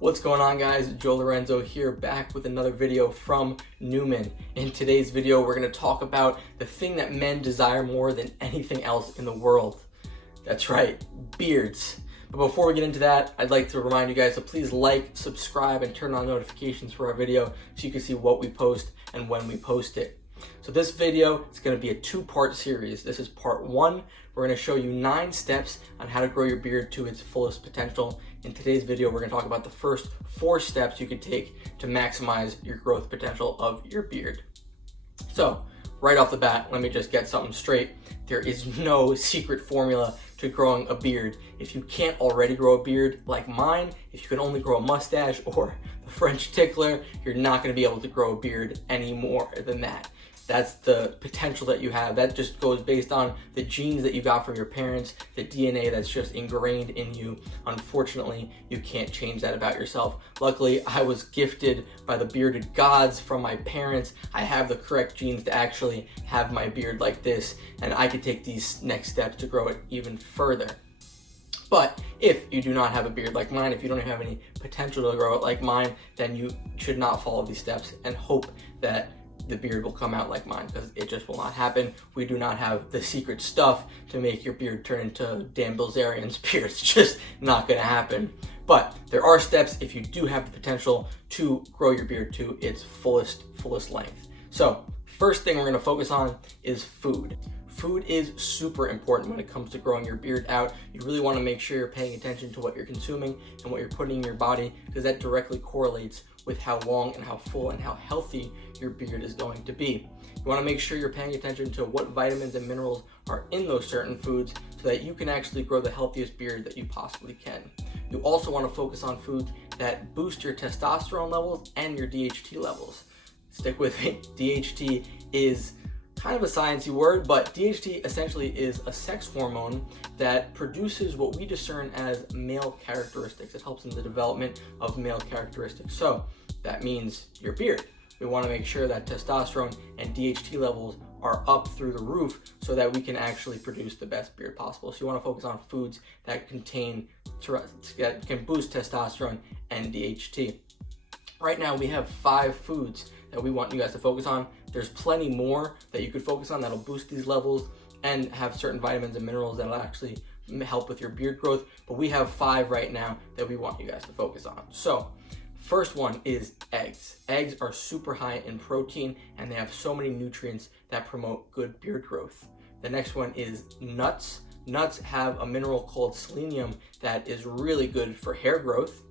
What's going on, guys? Joe Lorenzo here, back with another video from Newman. In today's video, we're going to talk about the thing that men desire more than anything else in the world. That's right, beards. But before we get into that, I'd like to remind you guys to please like, subscribe, and turn on notifications for our video so you can see what we post and when we post it. So this video is going to be a two-part series. This is part one. We're going to show you 9 steps on how to grow your beard to its fullest potential. In today's video, we're going to talk about the first 4 steps you could take to maximize your growth potential of your beard. So right off the bat, let me just get something straight. There is no secret formula to growing a beard. If you can't already grow a beard like mine, if you can only grow a mustache or the French tickler, you're not going to be able to grow a beard any more than that. That's the potential that you have. That just goes based on the genes that you got from your parents, the DNA that's just ingrained in you. Unfortunately, you can't change that about yourself. Luckily, I was gifted by the bearded gods from my parents. I have the correct genes to actually have my beard like this, and I could take these next steps to grow it even further. But if you do not have a beard like mine, if you don't have any potential to grow it like mine, then you should not follow these steps and hope that the beard will come out like mine, because it just will not happen. We do not have the secret stuff to make your beard turn into Dan Bilzerian's beard. It's just not going to happen. But there are steps if you do have the potential to grow your beard to its fullest length. So first thing we're going to focus on is food. Food is super important when it comes to growing your beard out. You really want to make sure you're paying attention to what you're consuming and what you're putting in your body, because that directly correlates with how long and how full and how healthy your beard is going to be. You want to make sure you're paying attention to what vitamins and minerals are in those certain foods so that you can actually grow the healthiest beard that you possibly can. You also want to focus on foods that boost your testosterone levels and your DHT levels. Stick with me. DHT is kind of a sciencey word, but DHT essentially is a sex hormone that produces what we discern as male characteristics. It helps in the development of male characteristics. So that means your beard. We want to make sure that testosterone and DHT levels are up through the roof so that we can actually produce the best beard possible. So you want to focus on foods that can boost testosterone and DHT. Right now we have 5 foods that we want you guys to focus on. There's plenty more that you could focus on that'll boost these levels and have certain vitamins and minerals that'll actually help with your beard growth. But we have 5 right now that we want you guys to focus on. So first one is eggs. Eggs are super high in protein and they have so many nutrients that promote good beard growth. The next one is nuts. Nuts have a mineral called selenium that is really good for hair growth.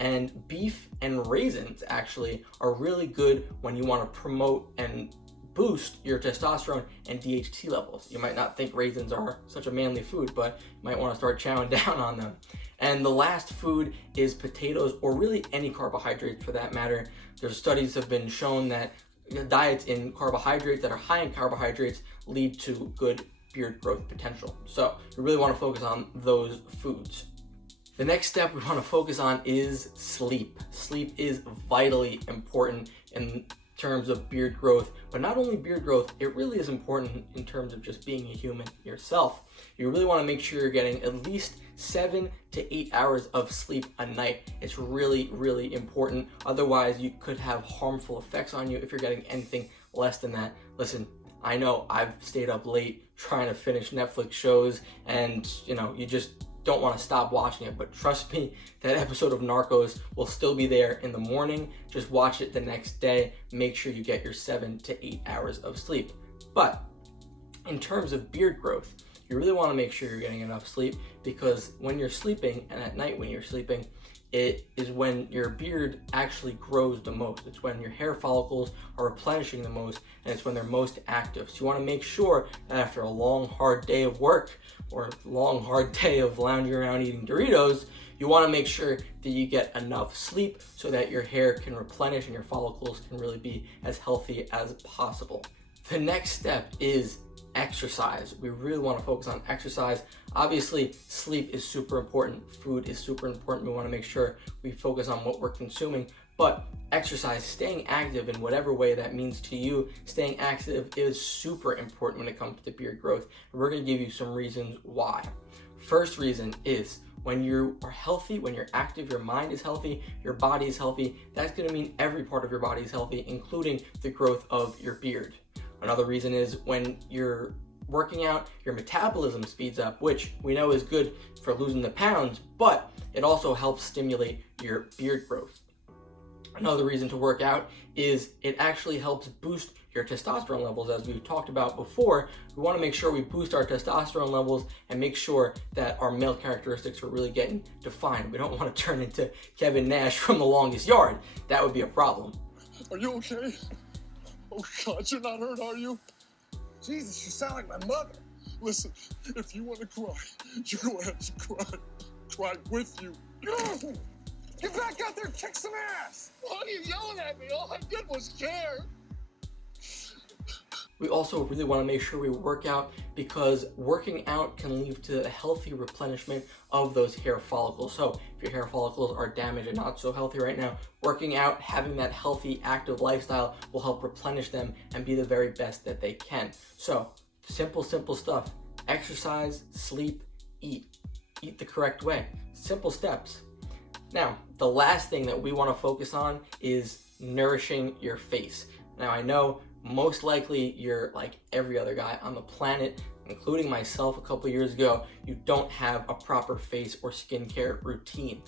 And beef and raisins actually are really good when you want to promote and boost your testosterone and DHT levels. You might not think raisins are such a manly food, but you might want to start chowing down on them. And the last food is potatoes, or really any carbohydrates for that matter. There's studies have been shown that diets in carbohydrates that are high in carbohydrates lead to good beard growth potential. So you really want to focus on those foods. The next step we want to focus on is sleep. Sleep is vitally important in terms of beard growth, but not only beard growth, it really is important in terms of just being a human yourself. You really want to make sure you're getting at least 7 to 8 hours of sleep a night. It's really, really important. Otherwise, you could have harmful effects on you if you're getting anything less than that. Listen, I know I've stayed up late trying to finish Netflix shows, and you just don't want to stop watching it, but trust me, that episode of Narcos will still be there in the morning. Just watch it the next day. Make sure you get your 7 to 8 hours of sleep. But in terms of beard growth, you really want to make sure you're getting enough sleep, because when you're sleeping and at night when you're sleeping, it is when your beard actually grows the most. It's when your hair follicles are replenishing the most, and it's when they're most active. So you want to make sure that after a long, hard day of work or a long, hard day of lounging around eating Doritos, you want to make sure that you get enough sleep so that your hair can replenish and your follicles can really be as healthy as possible. The next step is exercise. We really want to focus on exercise. Obviously, sleep is super important. Food is super important. We want to make sure we focus on what we're consuming. But exercise, staying active in whatever way that means to you, staying active is super important when it comes to beard growth. And we're going to give you some reasons why. First reason is when you are healthy, when you're active, your mind is healthy, your body is healthy. That's going to mean every part of your body is healthy, including the growth of your beard. Another reason is when you're working out, your metabolism speeds up, which we know is good for losing the pounds, but it also helps stimulate your beard growth. Another reason to work out is it actually helps boost your testosterone levels. As we've talked about before, we want to make sure we boost our testosterone levels and make sure that our male characteristics are really getting defined. We don't want to turn into Kevin Nash from The Longest Yard. That would be a problem. Are you okay? Oh God, you're not hurt, are you? Jesus, you sound like my mother. Listen, if you want to cry, you go ahead and cry. Cry with you. Get back out there and kick some ass! Why are you yelling at me? All I did was care. We also really want to make sure we work out because working out can lead to a healthy replenishment of those hair follicles. So if your hair follicles are damaged and not so healthy right now, working out, having that healthy, active lifestyle will help replenish them and be the very best that they can. So simple stuff. Exercise, sleep, eat. Eat the correct way. Simple steps. Now, the last thing that we want to focus on is nourishing your face. Now, I know most likely you're like every other guy on the planet, including myself a couple years ago, you don't have a proper face or skincare routine.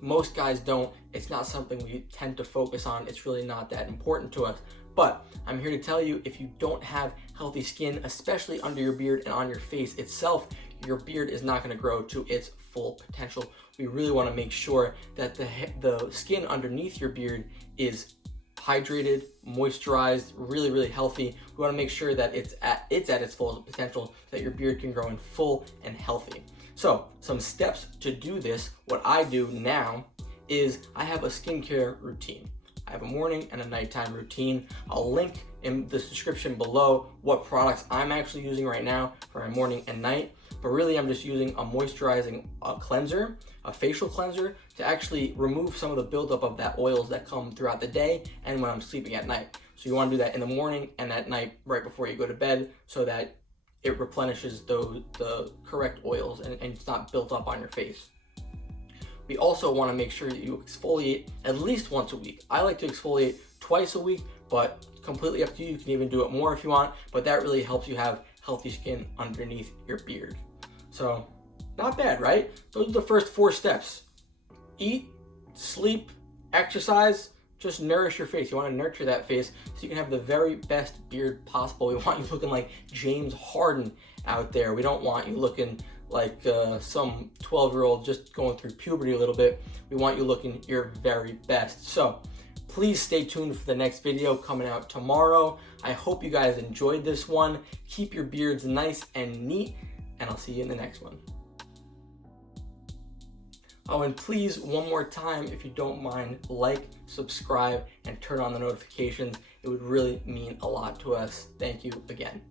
Most guys don't. It's not something we tend to focus on. It's really not that important to us. But I'm here to tell you, if you don't have healthy skin, especially under your beard and on your face itself, your beard is not going to grow to its full potential. We really want to make sure that the skin underneath your beard is hydrated, moisturized, really healthy. We want to make sure that it's at its full potential so that your beard can grow in full and healthy. So some steps to do this, what I do now is I have a skincare routine. I have a morning and a nighttime routine. I'll link in the description below what products I'm actually using right now for my morning and night. But really I'm just using a moisturizing cleanser, a facial cleanser, to actually remove some of the buildup of that oils that come throughout the day and when I'm sleeping at night. So you want to do that in the morning and at night right before you go to bed so that it replenishes the correct oils and it's not built up on your face. We also want to make sure that you exfoliate at least once a week. I like to exfoliate twice a week, but completely up to you. You can even do it more if you want, but that really helps you have healthy skin underneath your beard. So not bad, right? Those are the first 4 steps. Eat, sleep, exercise, just nourish your face. You want to nurture that face so you can have the very best beard possible. We want you looking like James Harden out there. We don't want you looking like some 12-year-old just going through puberty a little bit. We want you looking your very best. So please stay tuned for the next video coming out tomorrow. I hope you guys enjoyed this one. Keep your beards nice and neat, and I'll see you in the next one. Oh, and please, one more time, if you don't mind, like, subscribe, and turn on the notifications. It would really mean a lot to us. Thank you again.